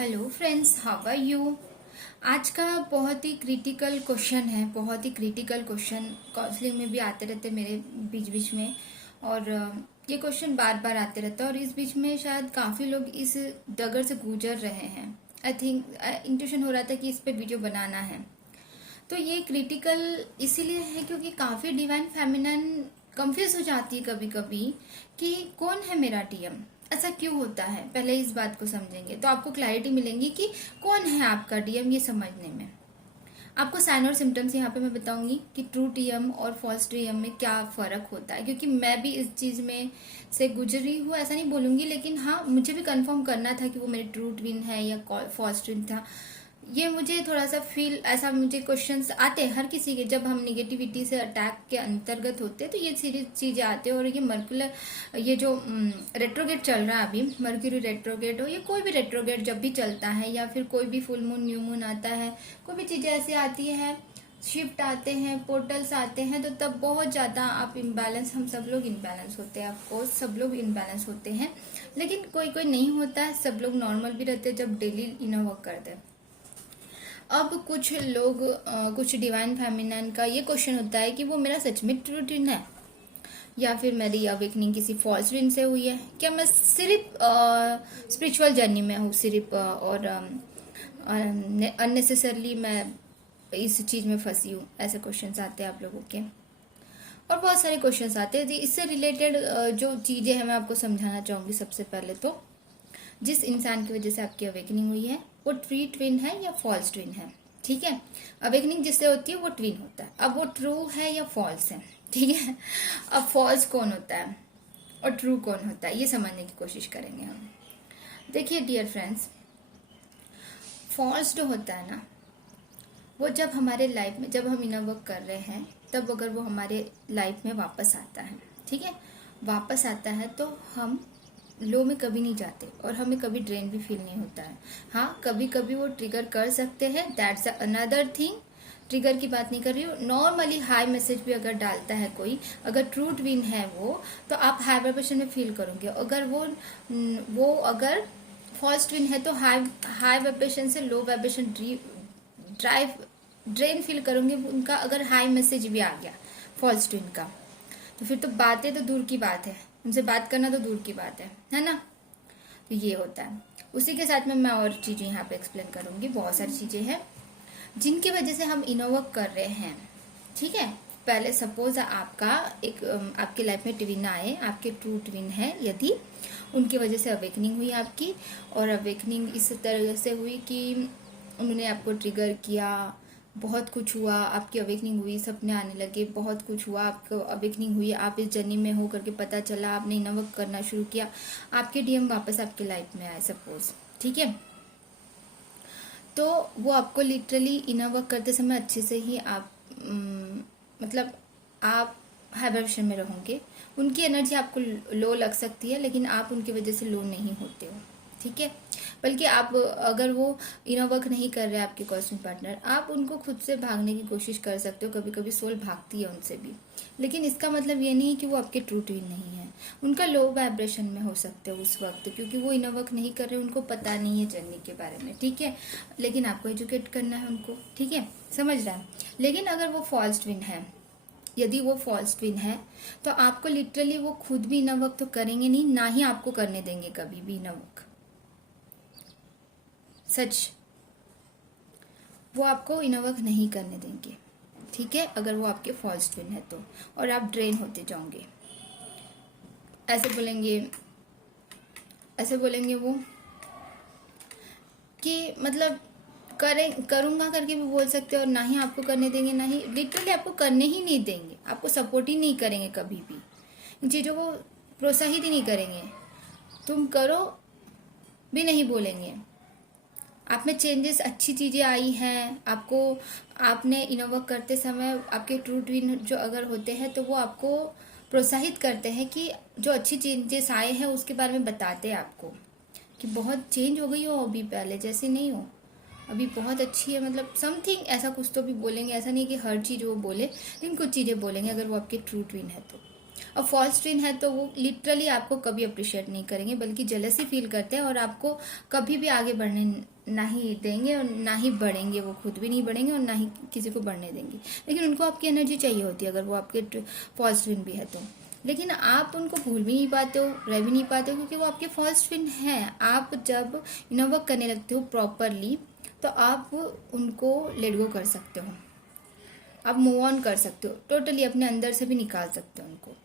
Hello friends, how are you. आज का बहुत ही क्रिटिकल क्वेश्चन है, बहुत ही क्रिटिकल क्वेश्चन काउंसलिंग में भी आते रहते मेरे बीच बीच में। और ये क्वेश्चन बार बार आते रहता है और इस बीच में शायद काफ़ी लोग इस डगर से गुजर रहे हैं। आई थिंक इंट्यूशन हो रहा था कि इस पे वीडियो बनाना है। तो ये क्रिटिकल इसीलिए है क्योंकि काफ़ी डिवाइन फेमिनन कंफ्यूज हो जाती है कभी कभी कि कौन है मेरा डीएम। ऐसा क्यों होता है, पहले इस बात को समझेंगे तो आपको क्लैरिटी मिलेंगी कि कौन है आपका डीएम। ये समझने में आपको साइन और सिम्टम्स यहाँ पे मैं बताऊंगी कि ट्रू डीएम और फॉल्स डीएम में क्या फर्क होता है, क्योंकि मैं भी इस चीज में से गुजरी हूँ। ऐसा नहीं बोलूंगी, लेकिन हाँ, मुझे भी कंफर्म करना था कि वो मेरे ट्रू ट्विन है या फॉल्स ट्विन था। ये मुझे थोड़ा सा फील, ऐसा मुझे क्वेश्चंस आते हैं हर किसी के, जब हम निगेटिविटी से अटैक के अंतर्गत होते हैं तो ये सीरीज चीजें आती है। और ये मर्कुलर, ये जो रेट्रोगेट चल रहा है अभी, मर्क्यूरी रेट्रोगेट हो या कोई भी रेट्रोगेट जब भी चलता है, या फिर कोई भी फुल मून न्यू मून आता है, कोई भी चीजें ऐसी आती है, शिफ्ट आते हैं, पोर्टल्स आते हैं, तो तब बहुत ज्यादा आप इम्बैलेंस, हम सब लोग इम्बैलेंस होते हैं, ऑफकोर्स सब लोग इम्बैलेंस होते हैं, लेकिन कोई कोई नहीं होता है, सब लोग नॉर्मल भी रहते हैं जब डेली इनर वर्क करते हैं। अब कुछ लोग कुछ डिवाइन फेमिनन का ये क्वेश्चन होता है कि वो मेरा सच में ट्रू ट्विन है या फिर मेरी अवेकनिंग किसी फॉल्स ट्विन से हुई है, क्या मैं सिर्फ स्पिरिचुअल जर्नी में हूँ सिर्फ, और अननेसेसरली मैं इस चीज में फंसी हूँ। ऐसे क्वेश्चंस आते हैं आप लोगों के, और बहुत सारे क्वेश्चंस आते हैं। इससे रिलेटेड जो चीजें हैं मैं आपको समझाना चाहूंगी। सबसे पहले तो जिस इंसान की वजह से आपकी अवेकनिंग हुई है वो ट्री ट्विन है या फॉल्स ट्विन है, ठीक है। अवेकनिंग जिससे होती है वो ट्विन होता है। अब वो ट्रू है या फॉल्स है, ठीक है। अब फॉल्स कौन होता है और ट्रू कौन होता है, ये समझने की कोशिश करेंगे हम। देखिए डियर फ्रेंड्स, फॉल्स जो होता है ना, वो जब हमारे लाइफ में, जब हम इनर वर्क कर रहे हैं, तब अगर वो हमारे लाइफ में वापस आता है, ठीक है, वापस आता है तो हम लो में कभी नहीं जाते और हमें कभी ड्रेन भी फील नहीं होता है। हाँ, कभी कभी वो ट्रिगर कर सकते हैं, दैट्स अनदर थिंग। ट्रिगर की बात नहीं कर रही हूँ। नॉर्मली हाई मैसेज भी अगर डालता है कोई, अगर ट्रू ट्विन है वो, तो आप हाई वाइब्रेशन में फील करोगे। अगर वो अगर फॉल्स ट्विन है तो हाई वाइब्रेशन से लो वाइब्रेशन ड्रेन फील करोगे उनका, अगर हाई मैसेज भी आ गया फॉल्स ट्विन का। तो फिर तो बातें तो दूर की बात है, उनसे बात करना तो दूर की बात है ना। तो ये होता है। उसी के साथ में मैं और चीजें यहाँ पे एक्सप्लेन करूंगी। बहुत सारी चीजें हैं जिनकी वजह से हम इनर वर्क कर रहे हैं, ठीक है। पहले सपोज आपका एक आपके लाइफ में ट्विन आए, आपके ट्रू ट्विन है, यदि उनकी वजह से अवेकनिंग हुई आपकी, और अवेकनिंग इस तरह से हुई कि उन्होंने आपको ट्रिगर किया, बहुत कुछ हुआ, आपकी अवेकनिंग हुई, सपने आने लगे, बहुत कुछ हुआ, आपको अवेकनिंग हुई, आप इस जर्नी में हो करके पता चला, आपने इनर वर्क करना शुरू किया, आपके डीएम वापस आपके लाइफ में आए सपोज, ठीक है। तो वो आपको लिटरली इनर वर्क करते समय अच्छे से ही आप मतलब आप हाई वाइब्रेशन में रहोगे। उनकी एनर्जी आपको लो लग सकती है, लेकिन आप उनकी वजह से लो नहीं होते हो, ठीक है। बल्कि आप, अगर वो इनर वर्क नहीं कर रहे आपके कॉस्मिक पार्टनर, आप उनको खुद से भागने की कोशिश कर सकते हो। कभी कभी सोल भागती है उनसे भी, लेकिन इसका मतलब ये नहीं कि वो आपके ट्रू ट्विन नहीं है। उनका लो वाइब्रेशन में हो सकते हो उस वक्त, क्योंकि वो इनर वर्क नहीं कर रहे, उनको पता नहीं है जर्नी के बारे में, ठीक है। लेकिन आपको एजुकेट करना है उनको, ठीक है, समझ रहा है। लेकिन अगर वो फॉल्स ट्विन है, यदि वो फॉल्स ट्विन है, तो आपको लिटरली वो खुद भी इनर वर्क तो करेंगे नहीं, ना ही आपको करने देंगे कभी भी इनर वर्क। सच, वो आपको इनर वर्क नहीं करने देंगे, ठीक है, अगर वो आपके फॉल्स ट्विन है तो। और आप ड्रेन होते जाओगे। ऐसे बोलेंगे वो कि मतलब करूंगा करके भी बोल सकते हो, और ना ही आपको करने देंगे, ना ही लिटरली आपको करने ही नहीं देंगे, आपको सपोर्ट ही नहीं करेंगे, कभी भी इन चीजों को प्रोत्साहित ही नहीं करेंगे। तुम करो भी नहीं बोलेंगे। आप में चेंजेस, अच्छी चीजें आई हैं आपको, आपने इनर वर्क करते समय आपके ट्रू ट्विन जो अगर होते हैं तो वो आपको प्रोत्साहित करते हैं कि जो अच्छी चेंजेस आए हैं उसके बारे में बताते हैं आपको कि बहुत चेंज हो गई हो, अभी पहले जैसे नहीं हो, अभी बहुत अच्छी है, मतलब समथिंग ऐसा कुछ तो भी बोलेंगे। ऐसा नहीं कि हर चीज वो बोले, लेकिन कुछ चीजें बोलेंगे अगर वो आपके ट्रू ट्विन है तो। और फॉल्स ट्विन है तो वो लिटरली आपको कभी अप्रिशिएट नहीं करेंगे, बल्कि जेलसी फील करते हैं और आपको कभी भी आगे बढ़ने ना ही देंगे और ना ही बढ़ेंगे। वो खुद भी नहीं बढ़ेंगे और ना ही किसी को बढ़ने देंगे। लेकिन उनको आपकी एनर्जी चाहिए होती है अगर वो आपके फॉल्स ट्विन भी है तो। लेकिन आप उनको भूल भी नहीं पाते हो, रह भी नहीं पाते हो, क्योंकि वो आपके फॉल्स ट्विन हैं। आप जब इनर वर्क करने लगते हो प्रॉपरली तो आप उनको लेट गो कर सकते हो, आप मूव ऑन कर सकते हो, टोटली अपने अंदर से भी निकाल सकते हो उनको।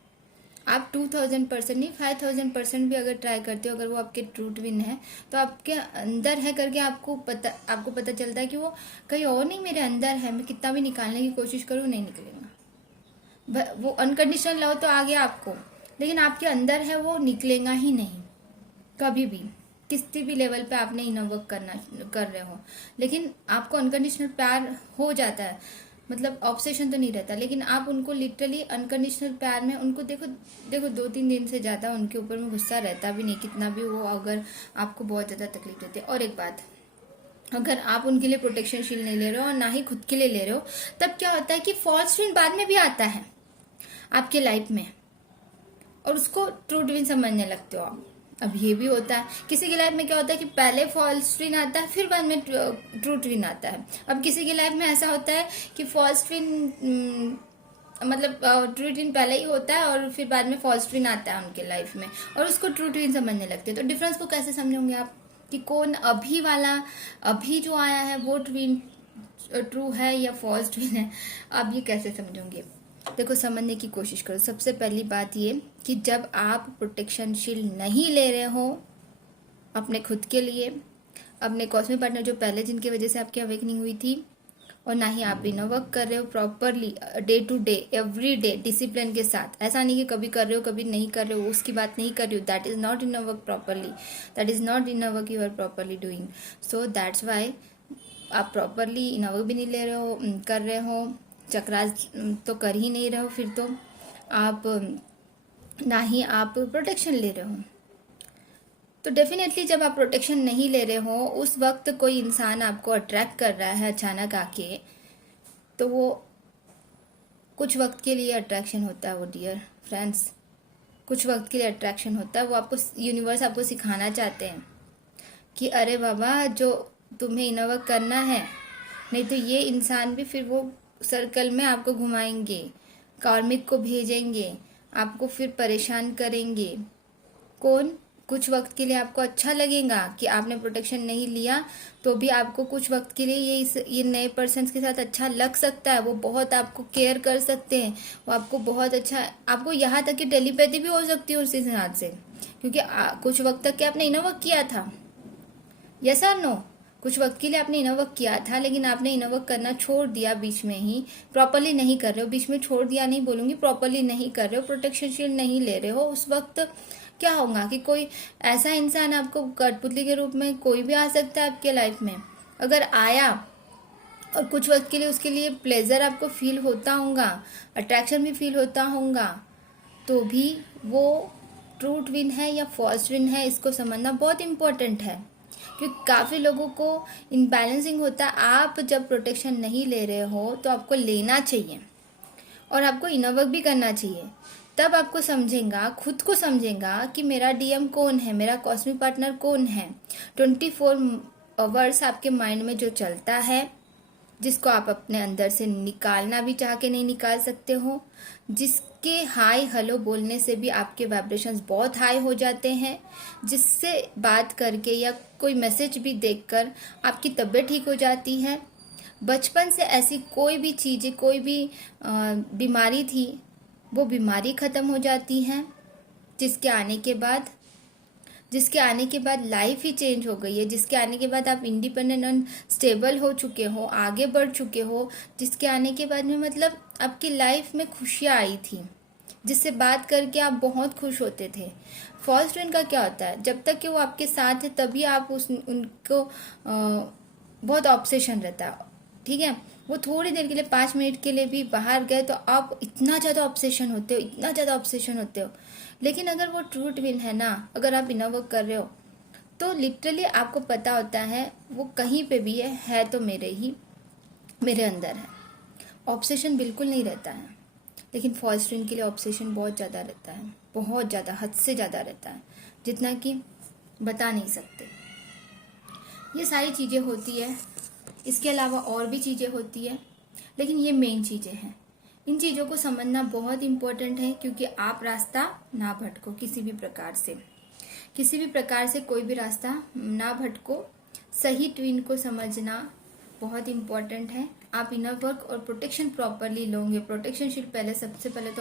आप 2000% नहीं 5000% भी अगर ट्राई करते हो, अगर वो आपके ट्रू ट्विन है तो आपके अंदर है करके आपको पता चलता है कि वो कहीं और नहीं मेरे अंदर है। मैं कितना भी निकालने की कोशिश करूँ नहीं निकलेगा। वो अनकंडीशनल लव तो आ गया आपको, लेकिन आपके अंदर है वो निकलेगा ही नहीं कभी भी। किसी भी लेवल पे आपने इनर वर्क कर रहे हो, लेकिन आपको अनकंडीशनल प्यार हो जाता है, मतलब ऑब्सेशन तो नहीं रहता, लेकिन आप उनको लिटरली अनकंडीशनल प्यार में उनको देखो 2-3 दिन से ज़्यादा उनके ऊपर में गुस्सा रहता भी नहीं, कितना भी वो अगर आपको बहुत ज़्यादा तकलीफ देते हैं। और एक बात, अगर आप उनके लिए प्रोटेक्शन शील्ड नहीं ले रहे हो और ना ही खुद के लिए ले रहे हो, तब क्या होता है कि फॉल्स ट्विन बाद में भी आता है आपके लाइफ में और उसको ट्रू ट्विन समझने लगते हो आप। अब ये भी होता है किसी की लाइफ में, क्या होता है कि पहले फॉल्स ट्विन आता है फिर बाद में ट्रू ट्विन आता है। अब किसी की लाइफ में ऐसा होता है कि फॉल्स ट्विन मतलब ट्रू ट्विन पहले ही होता है और फिर बाद में फॉल्स ट्विन आता है उनके लाइफ में और उसको ट्रू ट्विन समझने लगते हैं। तो डिफरेंस को कैसे समझोगे आप कि कौन अभी वाला, अभी जो आया है वो ट्विन ट्रू है या फॉल्स ट्विन है, आप ये कैसे समझोगे? देखो, समझने की कोशिश करो। सबसे पहली बात ये कि जब आप प्रोटेक्शन शील्ड नहीं ले रहे हो अपने खुद के लिए, अपने कॉस्मिक पार्टनर जो पहले जिनकी वजह से आपकी अवेकनिंग हुई थी, और ना ही आप इनर वर्क कर रहे हो properly day to day every day discipline के साथ। ऐसा नहीं कि कभी कर रहे हो कभी नहीं कर रहे हो, उसकी बात नहीं कर रही हो। That is not inner work properly, that is not inner work you are properly doing. So that's why आप प्रॉपरली इनर वर्क भी नहीं ले रहे हो, कर रहे हो, चक्रास तो कर ही नहीं रहे हो, फिर तो आप ना ही आप प्रोटेक्शन ले रहे हो। तो डेफिनेटली जब आप प्रोटेक्शन नहीं ले रहे हो उस वक्त कोई इंसान आपको अट्रैक्ट कर रहा है अचानक आके, तो वो कुछ वक्त के लिए अट्रैक्शन होता है। वो डियर फ्रेंड्स, कुछ वक्त के लिए अट्रैक्शन होता है। वो आपको यूनिवर्स आपको सिखाना चाहते हैं कि अरे बाबा, जो तुम्हें इनर वर्क करना है, नहीं तो ये इंसान भी फिर वो सर्कल में आपको घुमाएंगे, कार्मिक को भेजेंगे, आपको फिर परेशान करेंगे। कौन? कुछ वक्त के लिए आपको अच्छा लगेगा कि आपने प्रोटेक्शन नहीं लिया, तो भी आपको कुछ वक्त के लिए ये नए पर्सन के साथ अच्छा लग सकता है। वो बहुत आपको केयर कर सकते हैं, वो आपको बहुत अच्छा, आपको यहाँ तक कि टेलीपैथी भी हो सकती है उस इंसान से, क्योंकि कुछ वक्त तक के आपने इनर वर्क किया था। यस और नो? कुछ वक्त के लिए आपने इनर वर्क किया था, लेकिन आपने इनर वर्क करना छोड़ दिया बीच में ही, प्रॉपरली नहीं कर रहे हो। बीच में छोड़ दिया नहीं बोलूंगी, प्रॉपरली नहीं कर रहे हो, प्रोटेक्शन शील्ड नहीं ले रहे हो। उस वक्त क्या होगा कि कोई ऐसा इंसान आपको कठपुतली के रूप में कोई भी आ सकता है आपके लाइफ में। अगर आया और कुछ वक्त के लिए उसके लिए प्लेजर आपको फील होता होगा, अट्रैक्शन भी फील होता होगा, तो भी वो ट्रू ट्विन है या फॉल्स ट्विन है, इसको समझना बहुत इंपॉर्टेंट है। क्योंकि काफ़ी लोगों को इनबैलेंसिंग होता है। आप जब प्रोटेक्शन नहीं ले रहे हो तो आपको लेना चाहिए और आपको इनर वर्क भी करना चाहिए। तब आपको समझेगा, खुद को समझेगा कि मेरा डीएम कौन है, मेरा कॉस्मिक पार्टनर कौन है। 24 आवर्स आपके माइंड में जो चलता है, जिसको आप अपने अंदर से निकालना भी चाह के नहीं निकाल सकते हो, जिसके हाई हेलो बोलने से भी आपके वाइब्रेशंस बहुत हाई हो जाते हैं, जिससे बात करके या कोई मैसेज भी देखकर आपकी तबीयत ठीक हो जाती है। बचपन से ऐसी कोई भी चीज़ें, कोई भी बीमारी थी, वो बीमारी खत्म हो जाती है, जिसके आने के बाद लाइफ ही चेंज हो गई है, जिसके आने के बाद आप इंडिपेंडेंट एंड स्टेबल हो चुके हो, आगे बढ़ चुके हो, जिसके आने के बाद में मतलब आपकी लाइफ में खुशियाँ आई थी, जिससे बात करके आप बहुत खुश होते थे। फॉल्स ट्विन का क्या होता है, जब तक कि वो आपके साथ है तभी आप उनको बहुत ऑब्सेशन रहता है, ठीक है। वो थोड़ी देर के लिए 5 मिनट के लिए भी बाहर गए तो आप इतना ज़्यादा ऑब्सेशन होते हो, इतना ज़्यादा ऑब्सेशन होते हो। लेकिन अगर वो ट्रू ट्विन है ना, अगर आप इनर वर्क कर रहे हो तो लिटरली आपको पता होता है वो कहीं पे भी है तो मेरे अंदर है। ऑब्सेशन बिल्कुल नहीं रहता है। लेकिन फॉल्स ट्विन के लिए ऑब्सेशन बहुत ज़्यादा रहता है, बहुत ज़्यादा, हद से ज़्यादा रहता है, जितना कि बता नहीं सकते। ये सारी चीज़ें होती है, इसके अलावा और भी चीज़ें होती है, लेकिन ये मेन चीज़ें हैं। इन चीज़ों को समझना बहुत इम्पोर्टेंट है, क्योंकि आप रास्ता ना भटको किसी भी प्रकार से, किसी भी प्रकार से कोई भी रास्ता ना भटको। सही ट्विन को समझना बहुत इम्पोर्टेंट है। आप इनर वर्क और प्रोटेक्शन प्रॉपरली लोगे। प्रोटेक्शन शील्ड पहले, सबसे पहले तो